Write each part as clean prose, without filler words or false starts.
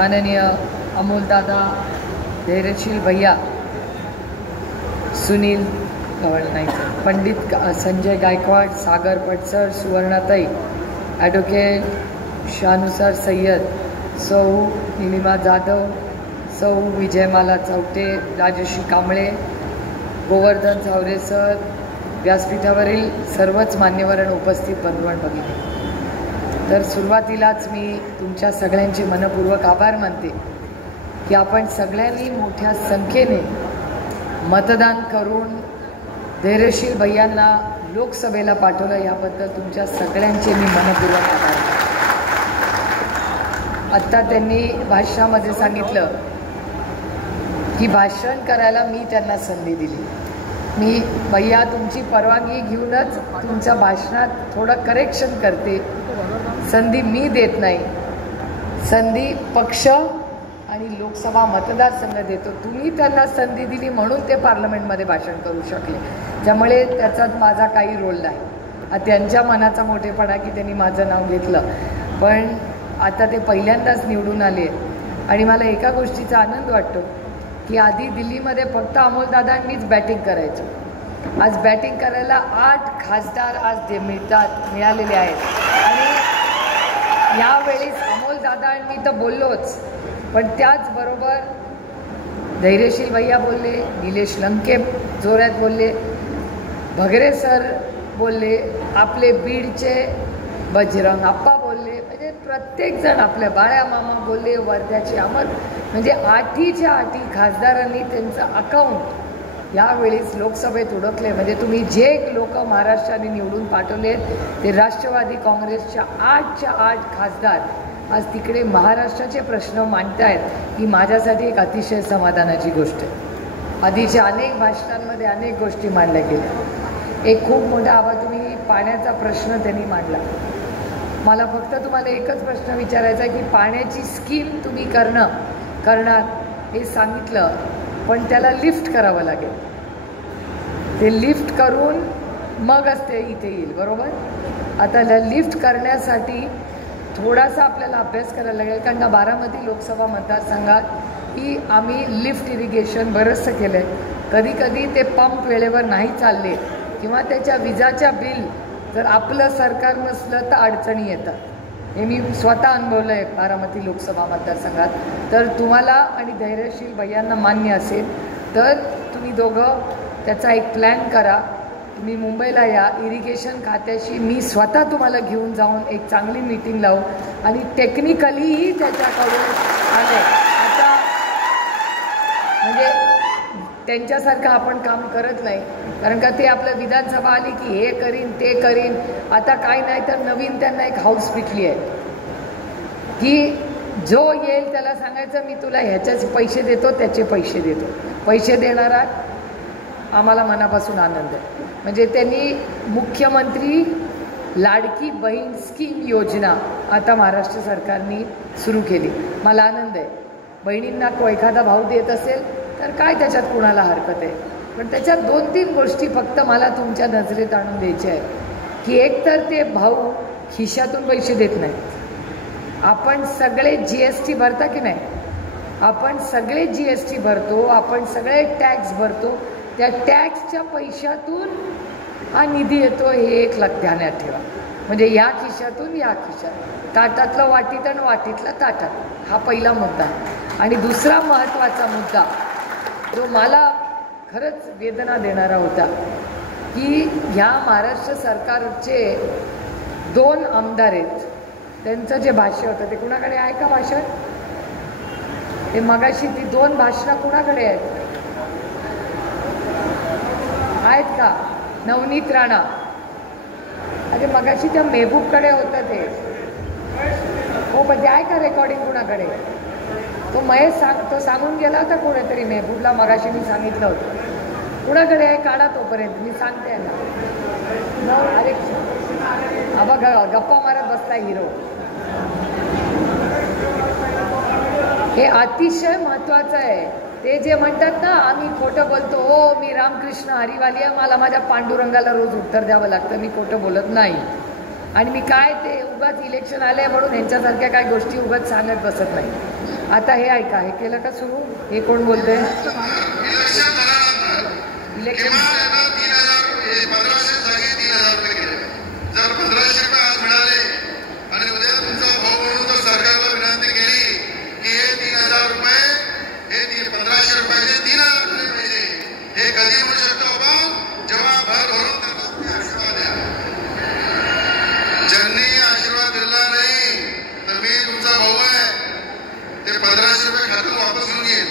माननीय अमोलदादा, धैर्यशील भैया, सुनील पंडित संजय गायकवाड, सागर पटसर, सुवर्णाताई, ॲडव्होकेट शानुसर सय्यद, सौ निलिमा जाधव, सौ विजयमाला चौटे, राजश्री कांबळे, गोवर्धन झावरे सर, व्यासपीठावरील सर्वच मान्यवरांना उपस्थित बंधूंनो भगिनी, तर सुरुवातीलाच मी तुमच्या सगळ्यांचे मनपूर्वक आभार मानते की आपण सगळ्यांनी मोठ्या संख्येने मतदान करून धैर्यशील भैयांना लोकसभेला पाठवलं, याबद्दल तुमच्या सगळ्यांचे मी मनपूर्वक आभार मानते. आत्ता त्यांनी भाषणामध्ये सांगितलं की भाषण करायला मी त्यांना संधी दिली. मी भैया तुमची परवानगी घेऊनच तुमच्या भाषणात थोडं करेक्शन करते. संधी मी देत नाही, संधी पक्ष आणि लोकसभा मतदारसंघ देतो. तुम्ही त्यांना संधी दिली म्हणून ते पार्लमेंटमध्ये भाषण करू शकले, त्यामुळे त्याच्यात माझा काही रोल नाही. त्यांच्या मनाचा मोठेपणा की त्यांनी माझं नाव घेतलं, पण आता ते पहिल्यांदाच निवडून आले आणि मला एका गोष्टीचा आनंद वाटतो की आधी दिल्लीमध्ये फक्त अमोलदादा आणि मीच बॅटिंग करायचो. आज बॅटिंग करायला 8 खासदार आज मिळालेले आहेत आणि यावेळेस अमोलदादा आणि मी तर बोललोच, पण त्याचबरोबर धैर्यशील भैया बोलले, निलेश लंके जोरात बोलले, भगरे सर बोलले, आपले बीडचे बजरंग आप्पा बोलले, म्हणजे प्रत्येकजण, आपल्या बाळ्या मामा बोलले, वर्ध्याचे अमर, म्हणजे 8च्या 8 खासदारांनी त्यांचं अकाउंट यावेळेस लोकसभेत उडकले. म्हणजे तुम्ही जे लोक महाराष्ट्राने निवडून पाठवले ते राष्ट्रवादी काँग्रेसच्या 8च्या 8 खासदार आज तिकडे महाराष्ट्राचे प्रश्न मांडतायत, ही माझ्यासाठी एक अतिशय समाधानाची गोष्ट आहे. आधीच्या अनेक भाषणांमध्ये अनेक गोष्टी मांडल्या गेल्या. एक खूप मोठा आवाज तुम्ही पाण्याचा प्रश्न त्यांनी मांडला. मला फक्त तुम्हाला एकच प्रश्न विचारायचा आहे की पाण्याची स्कीम तुम्ही करणार हे सांगितलं, पण त्याला लिफ्ट करावं लागेल. ते लिफ्ट करून मगच ते इथे येईल, बरोबर. आता लिफ्ट करण्यासाठी थोडासा आपल्याला अभ्यास करायला लागेल, कारण का बारामती लोकसभा मतदारसंघात की आम्ही लिफ्ट इरिगेशन बरंचसं केलं आहे. कधी कधी ते पंप वेळेवर नाही चालले किंवा त्याच्या विजाच्या बिल जर आपलं सरकार नसलं तर अडचणी येतात. हे मी स्वतः अनुभवलं आहे बारामती लोकसभा मतदारसंघात. तर तुम्हाला आणि धैर्यशील भैयांना मान्य असेल तर तुम्ही दोघं त्याचा एक प्लॅन करा. तुम्ही मुंबईला या, इरिगेशन खात्याशी मी स्वतः तुम्हाला घेऊन जाऊन एक चांगली मीटिंग लावू आणि टेक्निकलीही त्याच्याकडून आले. आता म्हणजे त्यांच्यासारखं आपण काम करत नाही, कारण का ते आपलं विधानसभा आली की हे करीन ते करीन. आता काय नाही तर नवीन त्यांना एक हाऊस पिटली आहे की जो येईल त्याला सांगायचं मी तुला ह्याच्याच पैसे देतो, त्याचे पैसे देतो. पैसे देणारा आम्हाला मनापासून आनंद आहे. म्हणजे त्यांनी मुख्यमंत्री लाडकी बहीण स्कीम योजना आता महाराष्ट्र सरकारने सुरू केली. मला आनंद आहे. बहिणींना एखादा भाऊ देत असेल तर काय त्याच्यात कुणाला हरकत आहे, पण त्याच्यात 2-3 गोष्टी फक्त मला तुमच्या नजरेत आणून द्यायच्या आहे की एक तर ते भाऊ खिशातून पैसे देत नाहीत. आपण सगळे GST भरता की नाही, आपण सगळे GST भरतो, आपण सगळे टॅक्स भरतो, त्या टॅक्सच्या पैशातून हा निधी येतो, हे एक ध्यानात ठेवा. म्हणजे या खिशातून या खिशात, ताटातलं वाटीत आणि वाटीतलं ताटात, हा पहिला मुद्दा. आणि दुसरा महत्त्वाचा मुद्दा जो मला खरंच वेदना देणारा होता की ह्या महाराष्ट्र सरकारचे 2 आमदार आहेत, त्यांचं जे भाष्य होतं ते कुणाकडे आहे का भाषण? ते मगाशी ती 2 भाषणं कुणाकडे आहेत का? नवनीत राणा, अरे मगाशी त्या मेहबूबकडे होतं ते, हो म्हणजे आहे का रेकॉर्डिंग कुणाकडे? तो महेश तो सांगून गेला होता कोणीतरी मेहबूबला, मगाशी मी सांगितलं होतं. कुणाकडे आहे काढा तोपर्यंत, मी सांगते ना. अरे बघा गप्पा मारत बसला हिरो. हे अतिशय महत्त्वाचं आहे. ते जे म्हणतात ना आम्ही खोटं बोलतो, हो मी रामकृष्ण हरिवाली आहे, मला माझ्या पांडुरंगाला रोज उत्तर द्यावं लागतं, मी खोटं बोलत नाही. आणि मी काय ते उगाच इलेक्शन आले म्हणून ह्यांच्यासारख्या काय गोष्टी उगाच सांगत बसत नाही. आता हे ऐका, हे केलं का सुरू? हे कोण बोलतंय? इलेक्शन जर 1500 रुपये आज मिळाले आणि उद्या तुमचा भाऊ म्हणून जर सरकारला विनंती केली की हे 3000 रुपये, हे 1500 रुपयाचे 3000 रुपये पाहिजे, हे कधी होऊ शकतं बाबा? जेव्हा भर भरून त्यांना तुम्ही आशीर्वाद द्या. ज्यांनी आशीर्वाद दिला नाही तर मी तुमचा भाऊ आहे, ते 1500 रुपये खात्यात वापस घेऊन येईल.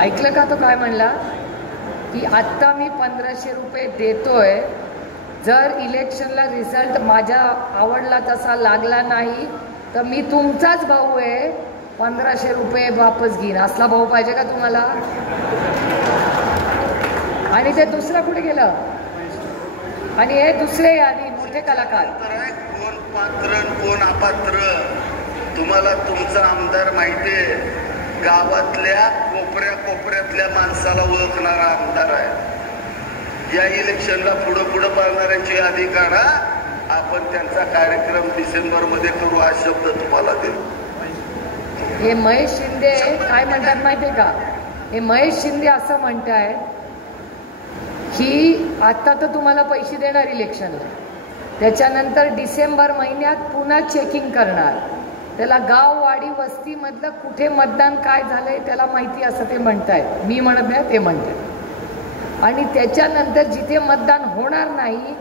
ऐकलं का? तो काय म्हणला की आत्ता मी 1500 रुपये देतोय, जर इलेक्शनला रिझल्ट माझ्या आवडला तसा लागला नाही तर मी तुमचाच भाऊ आहे, 1500 रुपये वापस घेईन. असला भाऊ पाहिजे का तुम्हाला? आणि ते दुसरं कुठे गेलं? आणि हे दुसरे आणि मोठे कलाकार, कोण पात्र कोण अपात्र तुम्हाला तुमचा आमदार माहितीये. गावातल्या कोपऱ्यातल्या माणसाला ओळखणारा आमदार आहे. या इलेक्शनला पुढं पाळणाऱ्यांची यादी काढा, आपण त्यांचा कार्यक्रम डिसेंबरमध्ये करू, हा शब्द तुम्हाला देऊ. हे महेश शिंदे काय म्हणतात माहितीये का? हे महेश शिंदे असं म्हणताय की आता तर तुम्हाला पैसे देणार इलेक्शनला, त्याच्यानंतर डिसेंबर महिन्यात पुन्हा चेकिंग करणार. त्याला गाव वाडी वस्तीमधलं कुठे मतदान काय झालंय त्याला माहिती असं ते म्हणतायत. मी म्हणत नाही, ते म्हणतात. आणि त्याच्यानंतर जिथे मतदान होणार नाही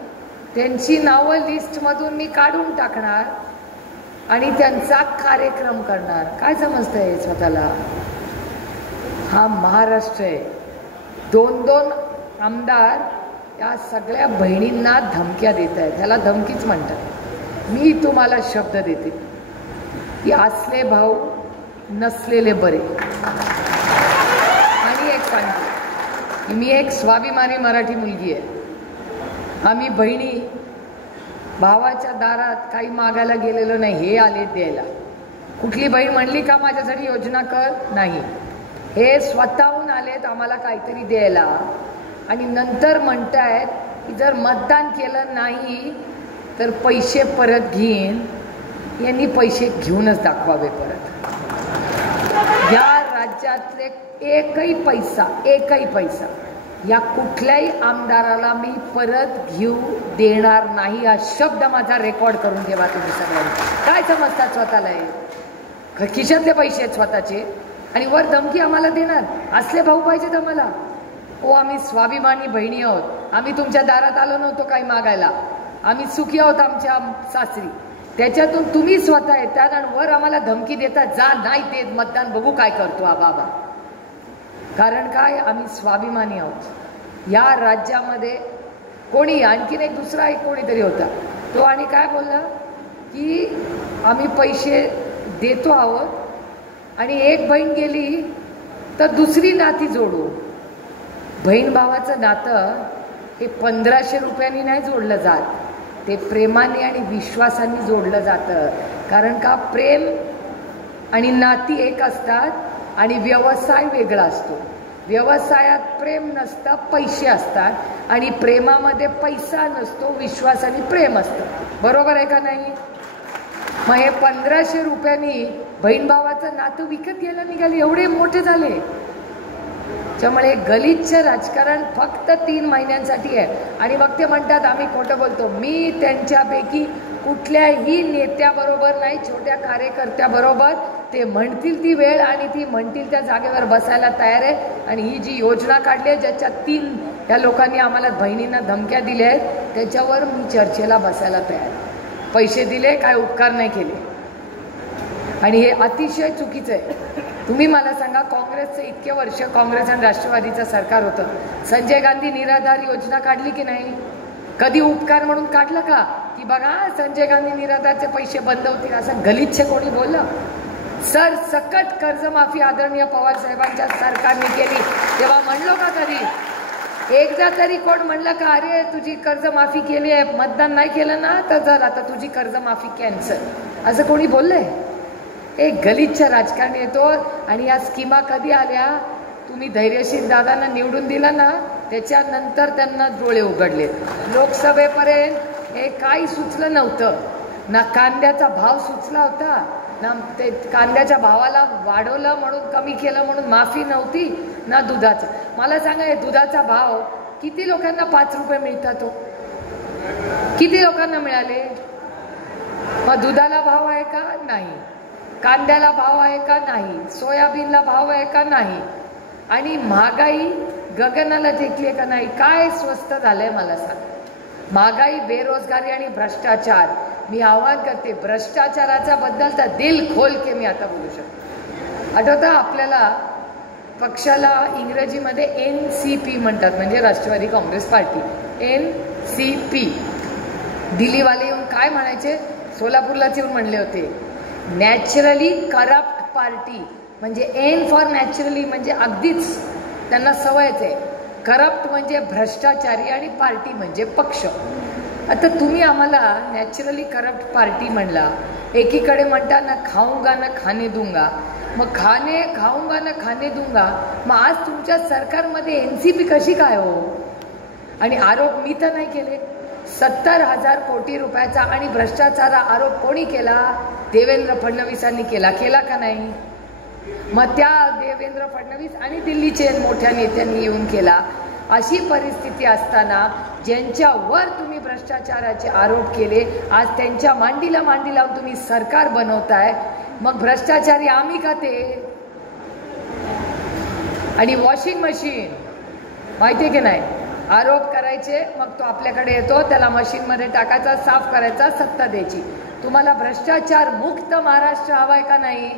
त्यांची नावं लिस्टमधून मी काढून टाकणार आणि त्यांचा कार्यक्रम करणार. काय समजतंय स्वतःला? हा महाराष्ट्र आहे. 2-2 आमदार या सगळ्या बहिणींना धमक्या देत आहेत. त्याला धमकीच म्हणतात. मी तुम्हाला शब्द देते की असले भाऊ नसलेले बरे. आणि एक सांगते, मी एक स्वाभिमानी मराठी मुलगी आहे. आम्ही बहिणी भावाच्या दारात काही मागायला गेलेलो नाही, हे आले द्यायला. कुठली बहीण म्हणली का माझ्यासाठी योजना कर? नाही. हे स्वतःहून आलेत आम्हाला काहीतरी द्यायला आणि नंतर म्हणतायत की जर मतदान केलं नाही तर पैसे परत घेईन. यांनी पैसे घेऊनच दाखवावे परत. या राज्यातले एकही पैसा या कुठल्याही आमदाराला मी परत घेऊ देणार नाही. हा शब्द माझा रेकॉर्ड करून ठेवा तुम्ही सगळ्यांनी. काय समजतात स्वतःला? हे खिशातले पैसे आहेत स्वतःचे आणि वर धमकी आम्हाला देणार. असले भाऊ पाहिजेत आम्हाला. ओ, आम्ही स्वाभिमानी बहिणी आहोत. आम्ही तुमच्या दारात आलो नव्हतो काही मागायला. आम्ही सुखी आहोत आमच्या सासरी. त्याच्यातून तुम्ही स्वतः येतात आणि वर आम्हाला धमकी देतात, जा नाही देत मतदान, बघू काय करतो हा बाबा. कारण काय? आम्ही स्वाभिमानी आहोत. या राज्यामध्ये कोणी आणखीन एक दुसरा एक कोणीतरी होता, तो आणि काय बोलला की आम्ही पैसे देतो आहोत आणि एक बहीण गेली तर दुसरी नाती जोडू. बहीण भावाचं नातं हे 1500 रुपयांनी नाही जोडलं जात, ते प्रेमाने आणि विश्वासाने जोडलं जातं. कारण का? प्रेम आणि नाती एक असतात आणि व्यवसाय वेगळा असतो. व्यवसायात प्रेम नसतं, पैसे असतात. आणि प्रेमामध्ये पैसा नसतो, विश्वास आणि प्रेम असतं. बरोबर आहे का नाही? मग हे 1500 रुपयांनी बहीण भावाचं नातं विकत घ्यायला निघाले, एवढे मोठे झाले. त्यामुळे गलिच्छ राजकारण फक्त 3 महिन्यांसाठी आहे. आणि मग ते म्हणतात आम्ही खोटं बोलतो. मी त्यांच्यापैकी कुठल्याही नेत्याबरोबर नाही, छोट्या कार्यकर्त्याबरोबर ते म्हणतील ती वेळ आणि ती म्हणतील त्या जागेवर बसायला तयार आहे. आणि ही जी योजना काढली आहे ज्याच्यात 3 या लोकांनी आम्हाला बहिणींना धमक्या दिल्या आहेत त्याच्यावर मी चर्चेला बसायला तयार आहे. पैसे दिले, काय उपकार नाही केले. आणि हे अतिशय चुकीचं आहे. तुम्ही मला सांगा, काँग्रेसचं इतके वर्ष काँग्रेस आणि राष्ट्रवादीचं सरकार होतं. संजय गांधी निराधार योजना काढली की नाही? कधी उपकार म्हणून काढलं का? की बघा संजय गांधी निराधारचे पैसे बंद होतील असं गलिच्छ कोणी बोललं? सर सकट कर्जमाफी आदरणीय पवार साहेबांच्या सरकारने केली तेव्हा म्हणलो का कधी? एकदा तरी कोण म्हणलं का अरे तुझी कर्जमाफी केली आहे, मतदान नाही केलं ना तर जर आता तुझी कर्जमाफी कॅन्सल, असं कोणी बोललंय? एक गलिच्छ राजकारण येतो. आणि या स्कीमा कधी आल्या? तुम्ही धैर्यशील दादांना निवडून दिलं ना त्याच्यानंतर त्यांना डोळे उघडले. लोकसभेपर्यंत हे काही सुचलं नव्हतं ना. कांद्याचा भाव सुचला होता ना ते कांद्याच्या भावाला वाढवलं म्हणून कमी केलं म्हणून माफी नव्हती, ना दुधाचा. मला सांगा, हे दुधाचा भाव किती लोकांना 5 रुपये मिळतात? हो, किती लोकांना मिळाले? मग दुधाला भाव आहे का? नाही. कांद्याला भाव आहे का? नाही. सोयाबीनला भाव आहे का? नाही. आणि महागाई गगनाला टेकली आहे का? नाही. काय स्वस्त झालंय मला सांग? महागाई, बेरोजगारी आणि भ्रष्टाचार. मी आवाहन करते, भ्रष्टाचाराच्या बद्दल तर दिल खोल के मी आता बोलू शकते. आठवतं आपल्याला पक्षाला इंग्रजीमध्ये NCP म्हणतात, म्हणजे राष्ट्रवादी काँग्रेस पार्टी. NCP. दिल्लीवाले येऊन काय म्हणायचे? सोलापूरलाच येऊन म्हणले होते, नॅचरली करप्ट पार्टी. म्हणजे एन फॉर नॅचरली, म्हणजे अगदीच त्यांना सवयच आहे. करप्ट म्हणजे भ्रष्टाचारी आणि पार्टी म्हणजे पक्ष. आता तुम्ही आम्हाला नॅचरली करप्ट पार्टी म्हणला, एकीकडे म्हणता ना खाऊंगा ना खाने दूंगा. मग खाऊंगा ना खाने दूंगा, मग आज तुमच्या सरकारमध्ये NCP कशी काय हो? आणि आरोप मी तर नाही केले. 70,000 कोटी रुपयाचा आणि भ्रष्टाचारा आरोप कोणी केला? देवेंद्र फडणवीसांनी केला. केला का नाही? मग त्या देवेंद्र फडणवीस आणि दिल्लीचे मोठ्या नेत्यांनी येऊन केला. अशी परिस्थिती असताना ज्यांच्यावर तुम्ही भ्रष्टाचाराचे आरोप केले, आज त्यांच्या मांडीला मांडी लावून तुम्ही सरकार बनवताय. मग भ्रष्टाचारी आम्ही का ते? आणि वॉशिंग मशीन माहितीये की नाही? आरोप करायचे, मग तो आपल्याकडे येतो, त्याला मशीनमध्ये टाकायचा, साफ करायचा, सत्ता द्यायची. तुम्हाला भ्रष्टाचार मुक्त महाराष्ट्र हवाय का नाही?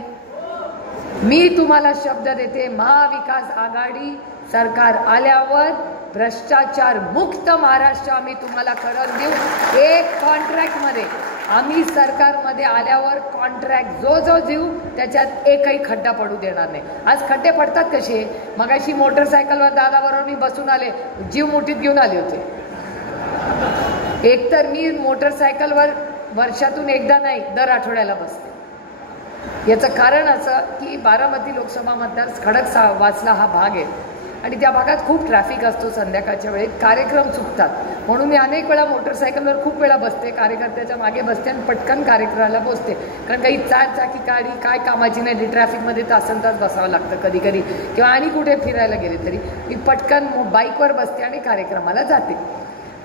मी तुम्हाला शब्द देते, महाविकास आघाडी सरकार आल्यावर भ्रष्टाचार मुक्त महाराष्ट्र आम्ही तुम्हाला करून देऊ. एक कॉन्ट्रॅक्टमध्ये आम्ही सरकारमध्ये आल्यावर कॉन्ट्रॅक्ट जो देऊ त्याच्यात एकही खड्डा पडू देणार नाही. आज खड्डे पडतात कसे? मगाशी मोटरसायकलवर दादाबरोबर मी बसून आले, जीव मुठीत घेऊन आले होते. एकतर मी मोटरसायकलवर वर्षातून एकदा नाही, दर आठवड्याला बसते. याचं कारण असं की बारामती लोकसभा मतदार खडकवासला हा भाग आहे आणि त्या भागात खूप ट्रॅफिक असतो. संध्याकाळच्या वेळेत कार्यक्रम चुकतात, म्हणून मी अनेक वेळा मोटरसायकलवर खूप वेळा बसते, कार्यकर्त्याच्या मागे बसते आणि पटकन कार्यक्रमाला पोचते. कारण काही 4 चाकी गाडी काय कामाची नाही, ट्रॅफिकमध्ये तासनतास बसावं लागतं कधी कधी, किंवा आणि कुठे फिरायला गेले तरी मी पटकन बाईकवर बसते आणि कार्यक्रमाला जाते.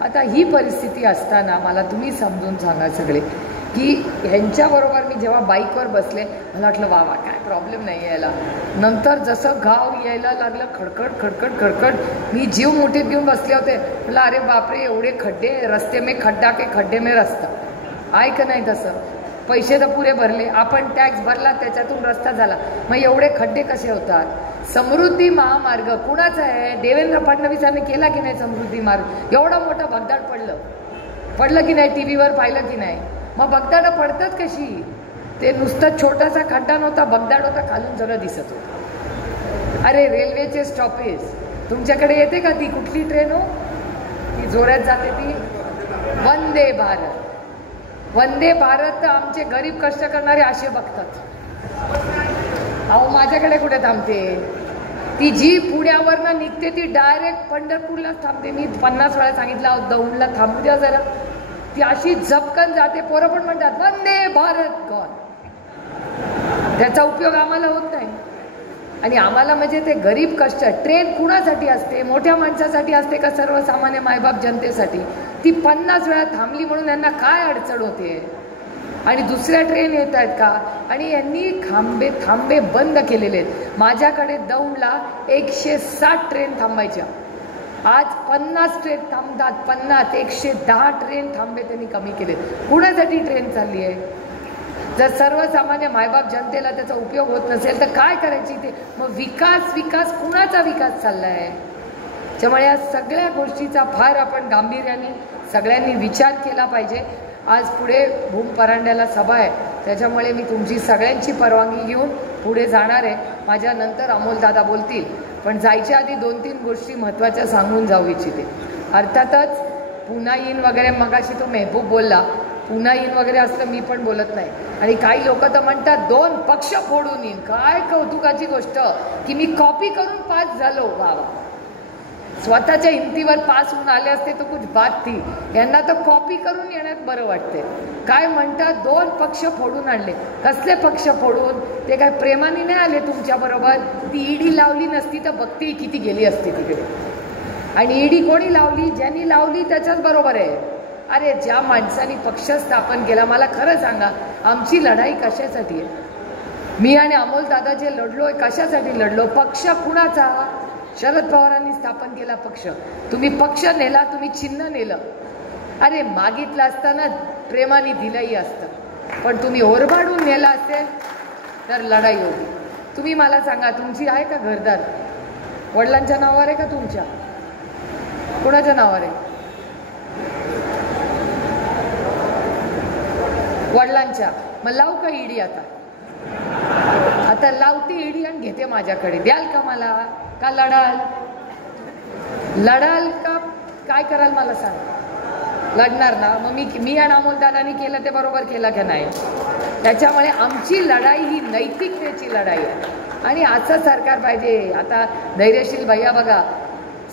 आता ही परिस्थिती असताना मला तुम्ही समजून सांगा सगळे की ह्यांच्याबरोबर मी जेव्हा बाईकवर बसले, मला वाटलं वा वा काय प्रॉब्लेम नाही यायला. नंतर जसं गाव यायला लागलं, खडखड खडखड खडखड, मी जीव मुठीत घेऊन बसले होते. म्हटलं अरे बापरे, एवढे खड्डे, रस्ते में खड्डा के खड्डे में रस्ता. आहे का नाही तसं? पैसे तर पुरे भरले, आपण टॅक्स भरला, त्याच्यातून रस्ता झाला, मग एवढे खड्डे कसे होतात? समृद्धी महामार्ग कुणाचा आहे? देवेंद्र फडणवीसांनी केला की नाही समृद्धी मार्ग? एवढा मोठा भगदाड पडलं की नाही? टीव्हीवर पाहिलं की नाही? मग बगदाडं पडतात कशी? ते नुसतं छोटासा खड्डा नव्हता, बगदाड होता, खालून सगळं दिसत होतं. अरे रेल्वेचे स्टॉपेज तुमच्याकडे येते का? ती कुठली ट्रेन हो ती जोरात जाते? ती वंदे भारत. वंदे भारत तर आमचे गरीब कष्ट करणारे असे बघतात. अहो माझ्याकडे कुठे थांबते ती? जी पुण्यावरनं निघते ती डायरेक्ट पंढरपूरलाच थांबते. मी 50 वेळा सांगितलं दौंडला थांबू द्या जरा. ती अशी झपकन जाते, पोरं पण म्हणतात वंदे भारत गॉन. त्याचा उपयोग आम्हाला होत नाही. आणि आम्हाला म्हणजे ते गरीब कष्ट. ट्रेन कुणासाठी असते? मोठ्या माणसासाठी असते का सर्वसामान्य मायबाप जनतेसाठी? ती 50 वेळा थांबली म्हणून यांना काय अडचण होते? आणि दुसऱ्या ट्रेन येत आहेत का? आणि यांनी थांबे बंद केलेले आहेत. माझ्याकडे दौंडला 160 ट्रेन थांबायच्या, आज 50 ट्रेन थांबतात. 50 110 ट्रेन थांबे त्यांनी कमी केले. कुणासाठी ट्रेन चालली आहे? जर सर्वसामान्य मायबाप जनतेला त्याचा उपयोग होत नसेल तर काय करायची ते? मग विकास कुणाचा विकास चालला आहे? त्यामुळे या सगळ्या गोष्टीचा फार आपण गांभीर्याने सगळ्यांनी विचार केला पाहिजे. आज पुढे भूम परांड्याला सभा आहे, त्याच्यामुळे मी तुमची सगळ्यांची परवानगी घेऊन पुढे जाणार आहे. माझ्यानंतर अमोलदादा बोलतील, पण जायच्या आधी 2-3 गोष्टी महत्त्वाच्या सांगून जाऊ इच्छिते. अर्थातच पुन्हा येईन वगैरे, मगाशी तो मेहबूब बोलला, पुन्हा येईन वगैरे असलं मी पण बोलत नाही. आणि काही लोक तर म्हणतात 2 पक्ष फोडून येईन. काय कौतुकाची गोष्ट की मी कॉपी करून पास झालो. वा वा. स्वतःच्या हिमतीवर पास होऊन आले असते तर कुछ बात थी. यांना तर कॉपी करून येण्यात बरं वाटते. काय म्हणतात, 2 पक्ष फोडून आणले. कसले पक्ष फोडून? ते काय प्रेमाने नाही आले तुमच्या बरोबर. ती ईडी लावली नसती तर भक्ती किती गेली असती तिकडे. आणि ईडी कोणी लावली? ज्यांनी लावली त्याच्याच बरोबर आहे. अरे ज्या माणसांनी पक्ष स्थापन केला, मला खरं सांगा, आमची लढाई कशासाठी आहे? मी आणि अमोल दादा जे लढलोय, कशासाठी लढलो? पक्ष कुणाचा? शरद पवारांनी स्थापन केला पक्ष. तुम्ही पक्ष नेला, तुम्ही चिन्ह नेलं. अरे मागितलं असताना प्रेमाने दिलंही असतं, पण तुम्ही ओरबाडून नेला असेल तर लढाई होती. तुम्ही मला सांगा, तुमची आहे का घरदार? वडिलांच्या नावावर आहे का तुमच्या? कोणाच्या नावावर आहे? वडिलांच्या. मग लावू का ईडी? आता लावते ईडी आणि घेते माझ्याकडे. द्याल का मला? का लढाल? लढाल का काय कराल मला सांग? लढणार ना? मग मी आणि अमोलदादांनी केलं ते बरोबर केलं का नाही? त्याच्यामुळे आमची लढाई ही नैतिकतेची लढाई आहे आणि असं सरकार पाहिजे. आता धैर्यशील भैया बघा,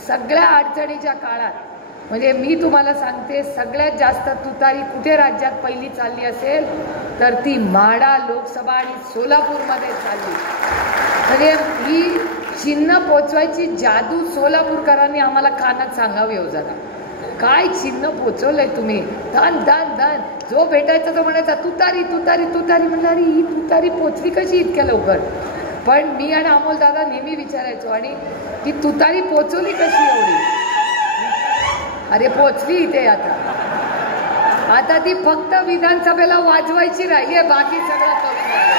सगळ्या अडचणीच्या काळात म्हणजे मी तुम्हाला सांगते, सगळ्यात जास्त तुतारी कुठे राज्यात पहिली चालली असेल तर ती माढा लोकसभा आणि सोलापूरमध्ये चालली. म्हणजे ही चिन्ह पोचवायची जादू सोलापूरकरांनी आम्हाला कानात सांगावी हो जरा. काय चिन्ह पोचवलंय तुम्ही? दान दान दान. जो भेटायचा तो म्हणायचा तुतारी तुतारी तुतारी. म्हणलं अरे ही तुतारी पोचली कशी इतक्या लवकर? पण मी आणि अमोल दादा नेहमी विचारायचो, आणि ती तुतारी पोचवली कशी एवढी? अरे पोचली इथे. आता ती फक्त विधानसभेला वाजवायची राहिली आहे, बाकी सगळं करून झालं.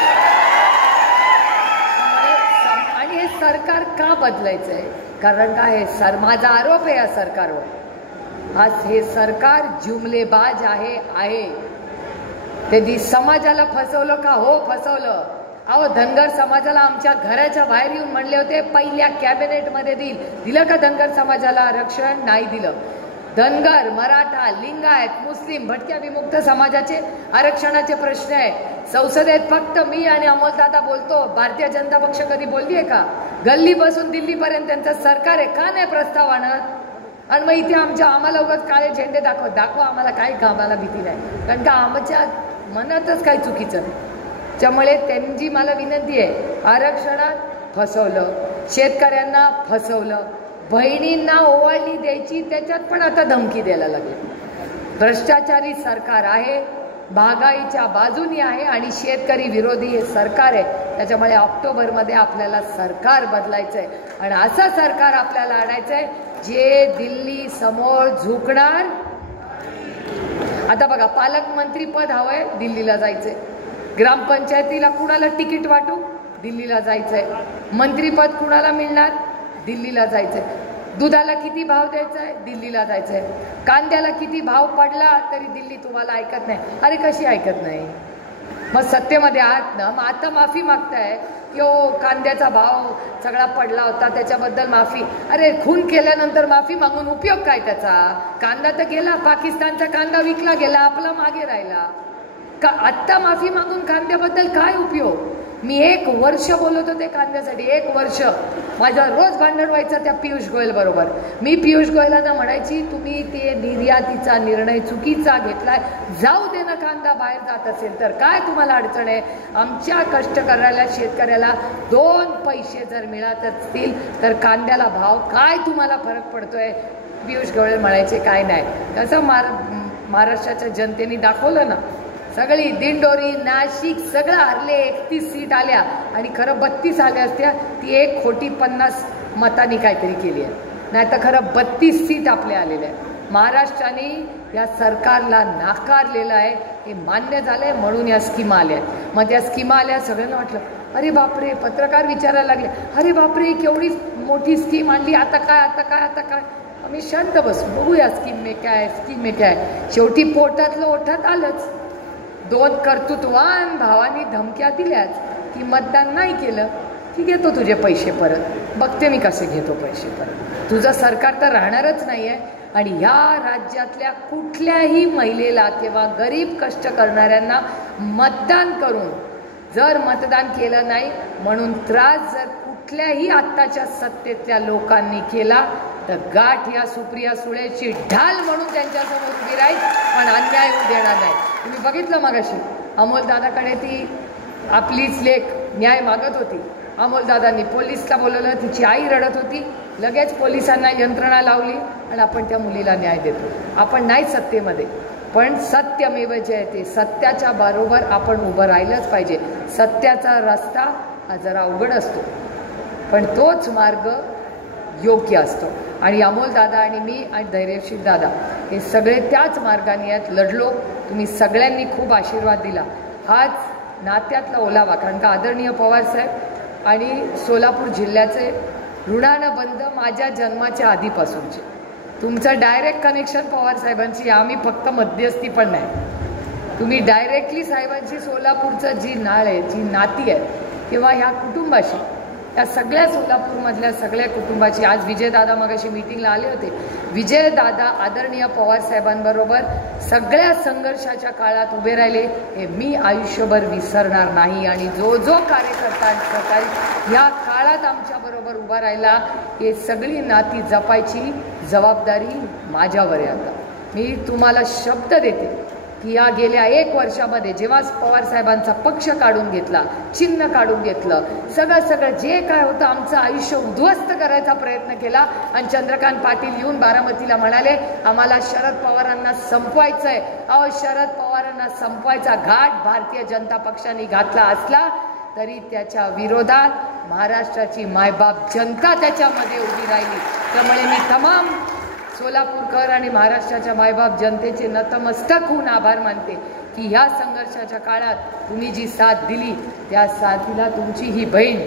आणि हे सरकार का बदलायचंय? कारण काय माझा आरोप आहे या सरकारवर. आज हे सरकार जुमलेबाज आहे. त्यांनी समाजाला फसवलं का? हो फसवलं. अहो धनगर समाजाला आमच्या घराच्या बाहेर येऊन म्हणले होते पहिल्या कॅबिनेटमध्ये दिलं का धनगर समाजाला आरक्षण? नाही दिलं. धनगर, मराठा, लिंगायत, मुस्लिम, भटक्या विमुक्त समाजाचे आरक्षणाचे प्रश्न आहे. संसदेत फक्त मी आणि अमोलदादा बोलतो. भारतीय जनता पक्ष कधी बोलली आहे का? गल्लीपासून दिल्लीपर्यंत त्यांचं सरकार आहे. का नाही प्रस्ताव आणत? आणि मग इथे आम्हाला उगाच काळे झेंडे दाखवा. आम्हाला काही कामाला भीती नाही, कारण का आमच्या मनातच काही चुकीचं नाही. त्यामुळे त्यांची मला विनंती आहे, आरक्षणात फसवलं, शेतकऱ्यांना फसवलं, बहिणींना ओवाळणी द्यायची त्याच्यात पण आता धमकी द्यायला लागली. भ्रष्टाचारी सरकार आहे, महागाईच्या बाजूनी आहे आणि शेतकरी विरोधी हे सरकार आहे. त्याच्यामुळे ऑक्टोबरमध्ये आपल्याला सरकार बदलायचं आहे आणि असं सरकार आपल्याला आणायचंय जे दिल्ली समोर झुकणार. आता बघा, पालकमंत्री पद हवंय, दिल्लीला जायचंय. ग्रामपंचायतीला कुणाला तिकीट वाटू? दिल्लीला जायचंय. मंत्रीपद कुणाला मिळणार? दिल्लीला जायचंय. दुधाला किती भाव द्यायचा आहे? दिल्लीला जायचंय. कांद्याला किती भाव पडला तरी दिल्ली तुम्हाला ऐकत नाही. अरे कशी ऐकत नाही? मग सत्तेमध्ये आहात ना, मग आता माफी मागताय की ओ कांद्याचा भाव सगळा पडला होता त्याच्याबद्दल माफी. अरे खून केल्यानंतर माफी मागून उपयोग काय त्याचा? कांदा तर गेला, पाकिस्तानचा कांदा विकला गेला, आपला मागे राहिला. आत्ता माफी मागून कांद्याबद्दल काय उपयोग? मी 1 वर्ष बोलत होते कांद्यासाठी. 1 वर्ष माझ्या रोज भांडण व्हायचं त्या पियुष गोयल बरोबर. मी पियुष गोयलांना म्हणायची, तुम्ही ते निर्यातीचा निर्णय चुकीचा घेतलाय, जाऊ दे ना कांदा बाहेर जात असेल तर. काय तुम्हाला अडचण आहे? आमच्या कष्टकऱ्याला शेतकऱ्याला 2 पैसे जर मिळत असतील तर कांद्याला भाव काय तुम्हाला फरक पडतोय? पियुष गोयल म्हणायचे काय नाही. तसं महाराष्ट्राच्या जनतेने दाखवलं ना, सगळी दिंडोरी, नाशिक सगळं हरले. 31 सीट आल्या आणि खरं 32 आल्या असत्या. ती 1 खोटी 50 मतांनी काहीतरी केली आहे, नाही तर खरं 32 सीट आपल्या आलेल्या आहे. महाराष्ट्राने या सरकारला नाकारलेलं आहे, हे मान्य झालंय, म्हणून या स्कीमा आल्या. मग त्या स्कीमा आल्या, सगळ्यांना वाटलं अरे बापरे. पत्रकार विचारायला लागले, अरे बापरे केवढी मोठी स्कीम आणली, आता काय? आम्ही शांत बसू, बघूया स्कीम में काय, स्कीम में काय. शेवटी पोटातलं ओठात आलंच. 2 कर्तृत्ववान भावांनी धमक्या दिल्याच की मतदान नाही केलं की घेतो तुझे पैसे परत. बघते मी कसे घेतो पैसे परत. तुझं सरकार तर राहणारच नाही आहे. आणि ह्या राज्यातल्या कुठल्याही महिलेला किंवा गरीब कष्ट करणाऱ्यांना मतदान करून जर मतदान केलं नाही म्हणून त्रास जर कुठल्याही आत्ताच्या सत्तेतल्या लोकांनी केला तर गाठ या सुप्रिया सुळेची ढाल म्हणून त्यांच्यासमोर उभी राहील, पण अन्याय होऊ देणार नाही. तुम्ही बघितलं मगाशी अमोलदादाकडे ती आपलीच लेक न्याय मागत होती. अमोलदादांनी पोलिसला बोलवलं, तिची आई रडत होती, लगेच पोलिसांना यंत्रणा लावली आणि आपण त्या मुलीला न्याय देतो. आपण नाही सत्तेमध्ये, पण सत्यमेव जयते, सत्याच्या बरोबर आपण उभं राहिलंच पाहिजे. सत्याचा रस्ता हा जरा अवघड असतो, पण तोच मार्ग योग्य असतो. आणि अमोलदादा आणि मी आणि धैर्यशील दादा हे सगळे त्याच मार्गाने यात लढलो. तुम्ही सगळ्यांनी खूप आशीर्वाद दिला. हाच नात्यातला ओलावा, कारण का आदरणीय पवारसाहेब आणि सोलापूर जिल्ह्याचे ऋणानं बंध माझ्या जन्माच्या आधीपासूनचे. तुमचं डायरेक्ट कनेक्शन पवारसाहेबांची, आम्ही फक्त मध्यस्थी पण नाही. तुम्ही डायरेक्टली साहेबांची सोलापूरचं जी नाळ आहे, जी नाती आहे, किंवा ह्या कुटुंबाशी, या सगळ्या सोलापूरमधल्या सगळ्या कुटुंबाची. आज विजयदादा मगाशी मीटिंगला आले होते. विजयदादा आदरणीय पवारसाहेबांबरोबर सगळ्या संघर्षाच्या काळात उभे राहिले, हे मी आयुष्यभर विसरणार नाही. आणि जो जो कार्यकर्ता सहकारी या काळात आमच्याबरोबर उभा राहिला, हे सगळी नाती जपायची जबाबदारी माझ्यावर आहे. आता मी तुम्हाला शब्द देते की या गेल्या 1 वर्षामध्ये जेव्हा पवारसाहेबांचा पक्ष काढून घेतला, चिन्ह काढून घेतलं, सगळं जे काय होतं आमचं आयुष्य उद्ध्वस्त करायचा प्रयत्न केला. आणि चंद्रकांत पाटील येऊन बारामतीला म्हणाले, आम्हाला शरद पवारांना संपवायचं आहे. अहो, शरद पवारांना संपवायचा घाट भारतीय जनता पक्षाने घातला असला तरी त्याच्या विरोधात महाराष्ट्राची मायबाप जनता त्याच्यामध्ये उभी राहिली. त्यामुळे मी तमाम सोलापूरकर आणि महाराष्ट्राच्या मायबाप जनतेचे नतमस्तक होऊन आभार मानते की ह्या संघर्षाच्या काळात तुम्ही जी साथ दिली, त्या साथीला तुमची ही बहीण,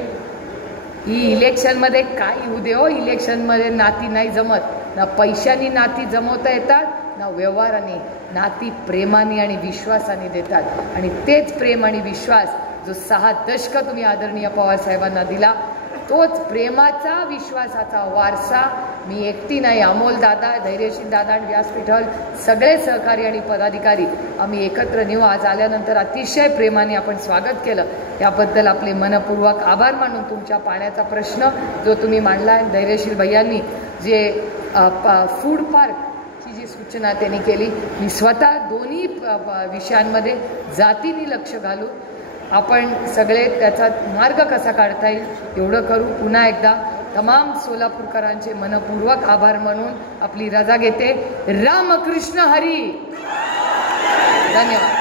ही इलेक्शनमध्ये काय होऊ दे हो, इलेक्शनमध्ये नाती नाही जमत. ना पैशाने नाती जमवता येतात, ना व्यवहाराने. नाती प्रेमाने आणि विश्वासाने देतात. आणि तेच प्रेम आणि विश्वास जो 6 दशकं तुम्ही आदरणीय पवारसाहेबांना दिला, तोच प्रेमाचा विश्वासाचा वारसा मी एकटी नाही, अमोलदादा, धैर्यशील दादा आणि व्यासपीठल सगळे सहकारी आणि पदाधिकारी आम्ही एकत्र नेऊ. आज आल्यानंतर अतिशय प्रेमाने आपण स्वागत केलं, याबद्दल आपले मनपूर्वक आभार मानून तुमच्या पाण्याचा प्रश्न जो तुम्ही मांडला आहे, धैर्यशील भैयांनी जे फूड पार्कची जी सूचना त्यांनी केली, मी स्वतः दोन्ही विषयांमध्ये जातीने लक्ष घालून आपण सगळे त्याचा मार्ग कसा काढता येईल एवढं करू. पुन्हा एकदा तमाम सोलापूरकरांचे मनपूर्वक आभार मानून आपली रजा घेते. रामकृष्ण हरी. धन्यवाद.